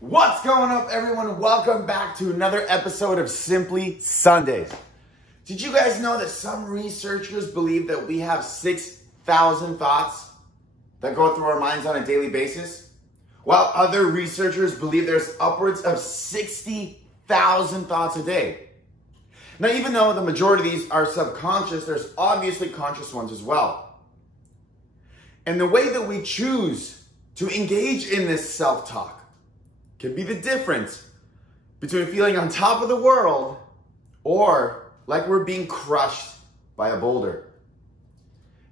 What's going up, everyone? Welcome back to another episode of Simply Sundays. Did you guys know that some researchers believe that we have 6,000 thoughts that go through our minds on a daily basis? While other researchers believe there's upwards of 60,000 thoughts a day. Now, even though the majority of these are subconscious, there's obviously conscious ones as well. And the way that we choose to engage in this self-talk can be the difference between feeling on top of the world or like we're being crushed by a boulder.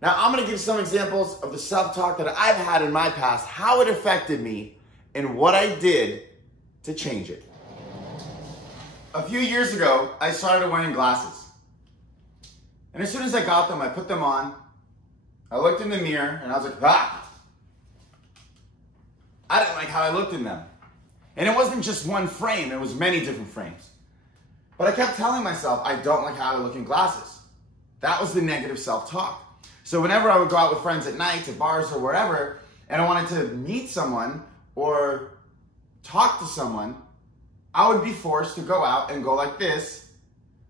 Now, I'm going to give some examples of the self-talk that I've had in my past, how it affected me, and what I did to change it. A few years ago, I started wearing glasses. And as soon as I got them, I put them on. I looked in the mirror and I was like, I didn't like how I looked in them. And it wasn't just one frame, it was many different frames. But I kept telling myself, I don't like how I look in glasses. That was the negative self-talk. So whenever I would go out with friends at night, to bars or wherever, and I wanted to meet someone or talk to someone, I would be forced to go out and go like this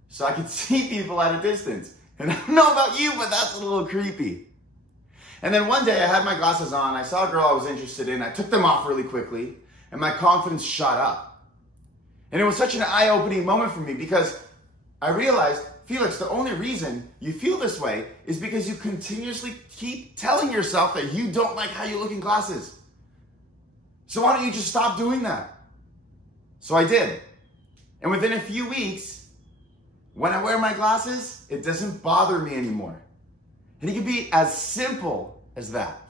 so I could see people at a distance. And I don't know about you, but that's a little creepy. And then one day I had my glasses on, I saw a girl I was interested in, I took them off really quickly, and my confidence shot up. And it was such an eye-opening moment for me because I realized, Felix, the only reason you feel this way is because you continuously keep telling yourself that you don't like how you look in glasses. So why don't you just stop doing that? So I did. And within a few weeks, when I wear my glasses, it doesn't bother me anymore. And it can be as simple as that.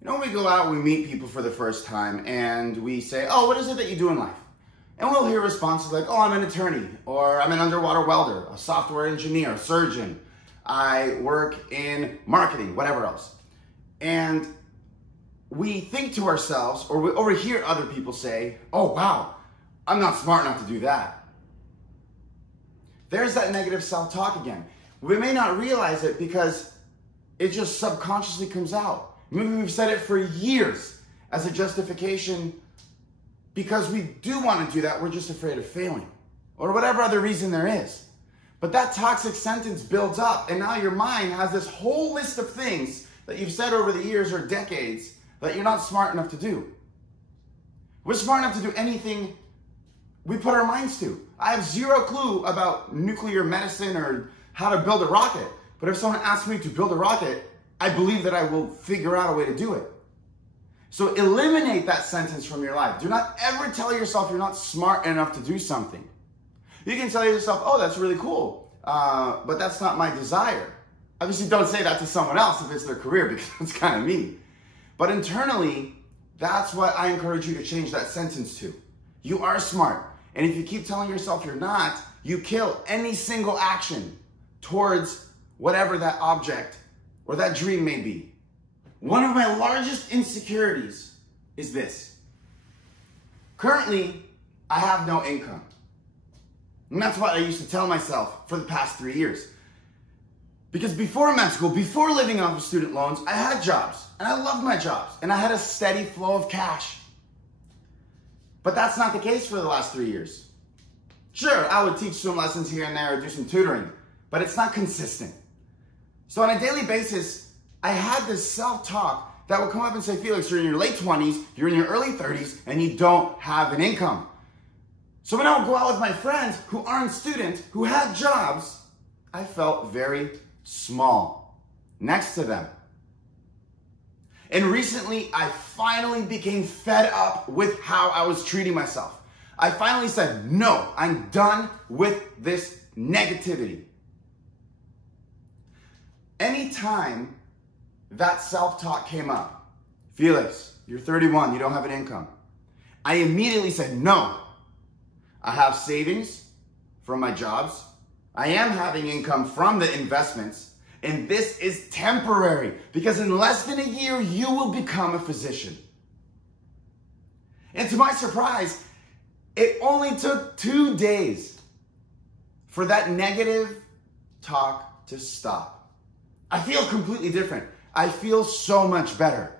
You know, when we go out, we meet people for the first time and we say, oh, what is it that you do in life? And we'll hear responses like, oh, I'm an attorney, or I'm an underwater welder, a software engineer, a surgeon. I work in marketing, whatever else. And we think to ourselves, or we overhear other people say, oh, wow, I'm not smart enough to do that. There's that negative self-talk again. We may not realize it because it just subconsciously comes out. Maybe we've said it for years as a justification because we do want to do that, we're just afraid of failing. Or whatever other reason there is. But that toxic sentence builds up, and now your mind has this whole list of things that you've said over the years or decades that you're not smart enough to do. We're smart enough to do anything we put our minds to. I have zero clue about nuclear medicine or how to build a rocket. But if someone asks me to build a rocket, I believe that I will figure out a way to do it. So eliminate that sentence from your life. Do not ever tell yourself you're not smart enough to do something. You can tell yourself, oh, that's really cool, but that's not my desire. Obviously, don't say that to someone else if it's their career, because it's kind of mean. But internally, that's what I encourage you to change that sentence to. You are smart. And if you keep telling yourself you're not, you kill any single action towards whatever that object or that dream may be. One of my largest insecurities is this. Currently, I have no income. And that's what I used to tell myself for the past 3 years. Because before med school, before living off of student loans, I had jobs. And I loved my jobs. And I had a steady flow of cash. But that's not the case for the last 3 years. Sure, I would teach swim lessons here and there or do some tutoring. But it's not consistent. So on a daily basis, I had this self-talk that would come up and say, Felix, you're in your late 20s, you're in your early 30s, and you don't have an income. So when I would go out with my friends who aren't students, who had jobs, I felt very small next to them. And recently, I finally became fed up with how I was treating myself. I finally said, no, I'm done with this negativity. Anytime that self-talk came up, Felix, you're 31, you don't have an income, I immediately said, no. I have savings from my jobs. I am having income from the investments. And this is temporary because in less than a year, you will become a physician. And to my surprise, it only took 2 days for that negative talk to stop. I feel completely different. I feel so much better.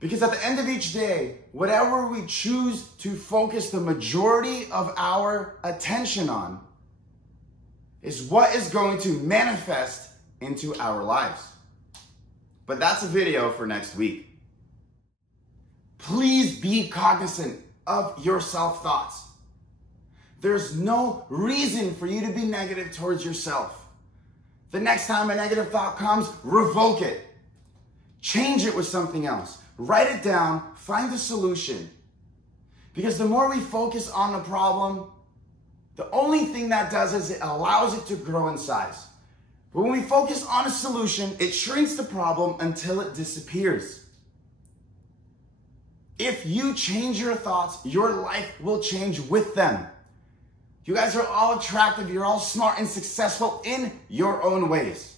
Because at the end of each day, whatever we choose to focus the majority of our attention on is what is going to manifest into our lives. But that's a video for next week. Please be cognizant of your self-thoughts. There's no reason for you to be negative towards yourself. The next time a negative thought comes, revoke it. Change it with something else. Write it down, find a solution. Because the more we focus on the problem, the only thing that does is it allows it to grow in size. But when we focus on a solution, it shrinks the problem until it disappears. If you change your thoughts, your life will change with them. You guys are all attractive, you're all smart and successful in your own ways.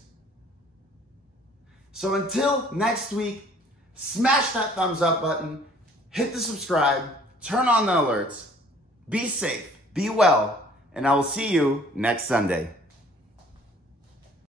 So until next week, smash that thumbs up button, hit the subscribe, turn on the alerts, be safe, be well, and I will see you next Sunday.